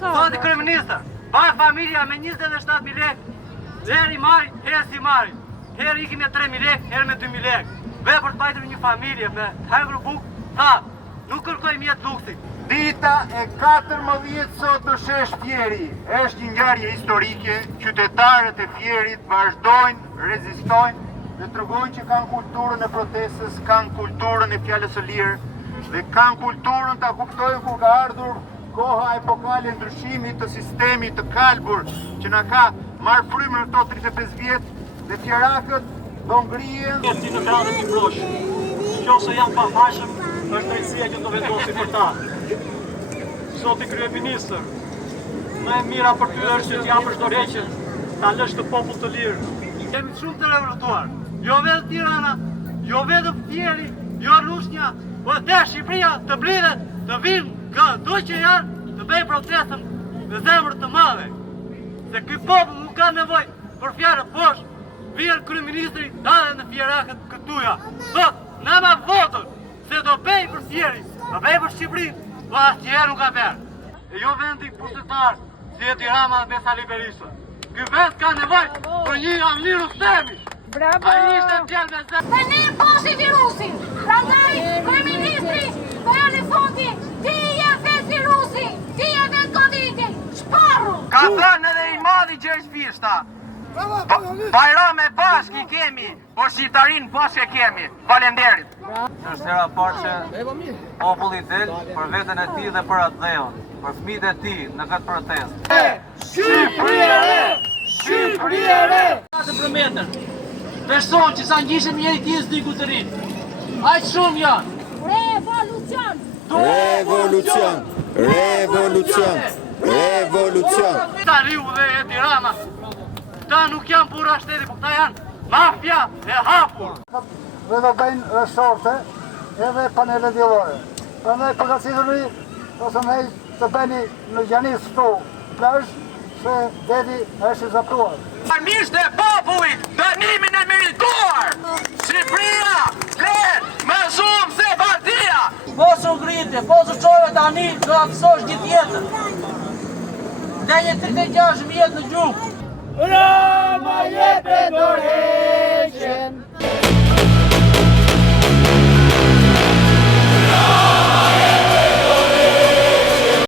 Zoti kryeministër, baj familja me 27.000 lekë, deri marri, herë si marri. Herë ikim me 3.000 lekë, herë me 2.000 lekë. Ve për të bajtur një familje me hajgru bukë, tha, nuk kërkoj mjetë luksi. Dita e 14 sot në shesh Fieri është një ngjarje historike. Qytetarët e Fierit vazhdojnë, rezistojnë dhe tregojnë që kanë kulturën e protestës, kanë kulturën e fjalës së lirë dhe kanë kulturën ta kuptojnë kur ka ardhur koha epokale e ndryshimit të sistemit të kalbur që na ka marrë frymën në këto 35 vjet dhe fierakët do ngrihen ti në gradë të brosh. Nëse janë pafashëm, është drejtësia që do vendosi për ta. Zoti kryeministër, më e mira për ty është që t'japësh dorëheqjen, ta lësh të popull të lirë. Jemi shumë të revoltuar. Jo vetëm Tirana, jo vetëm Fieri, jo Lushnja, por te Shqipëria të blidhet, të vinë këtu që janë, të bëjnë protestën me zemër të madhe. Se ky popull nuk ka nevojë për fjalë poshtë. Vjen kryeministri dalë në fierakët këtuja. Thot, na ma votën, se do bëj për Fieri, do bëj për Shqipërinë. Po asnjëherë nuk ka bërë. E jo vendi pushtetar, si Edi Rama dhe Sali Berisha. Ky vend ka nevojë për një Avni Rustemi. Bravo! Ai ishte fjalë me zemër. Dhe ne posi virusin. Prandaj, kryeministri, bëjani fondi, ti je vet virusi, ti je vet Covidi, shparru. Ka thënë edhe i madhi Gjergj Fishta. Bajram e bashkë i kemi, por shqiptarin bashkë e kemi. Faleminderit. Është hera parë që populli del për veten e tij dhe për atë dheun, për fëmijët e tij në këtë protestë. Shqipëria e re! Shqipëria e re! Të përmetën, person që sa ngjishëm njëri tjetër diku të rinë. Aq shumë janë. Revolucion! Revolucion! Revolucion! Revolucion! Tariu dhe Edi Rama, ta nuk janë burra shteti, po këta janë mafia e hapur. dhe do bëjnë resorte edhe panele djellore. Prandaj përgatiturni ose ne të bëni në Gjanis këtu plazh se deti është i zaptuar. Armisht e popullit, dënimin e merituar! Shqipëria, flet, më shumë se partia! Mos u ngrite, mos u çojë tani, do aftësosh gjithë jetën. Dhe një 36 vjet në gjuhë.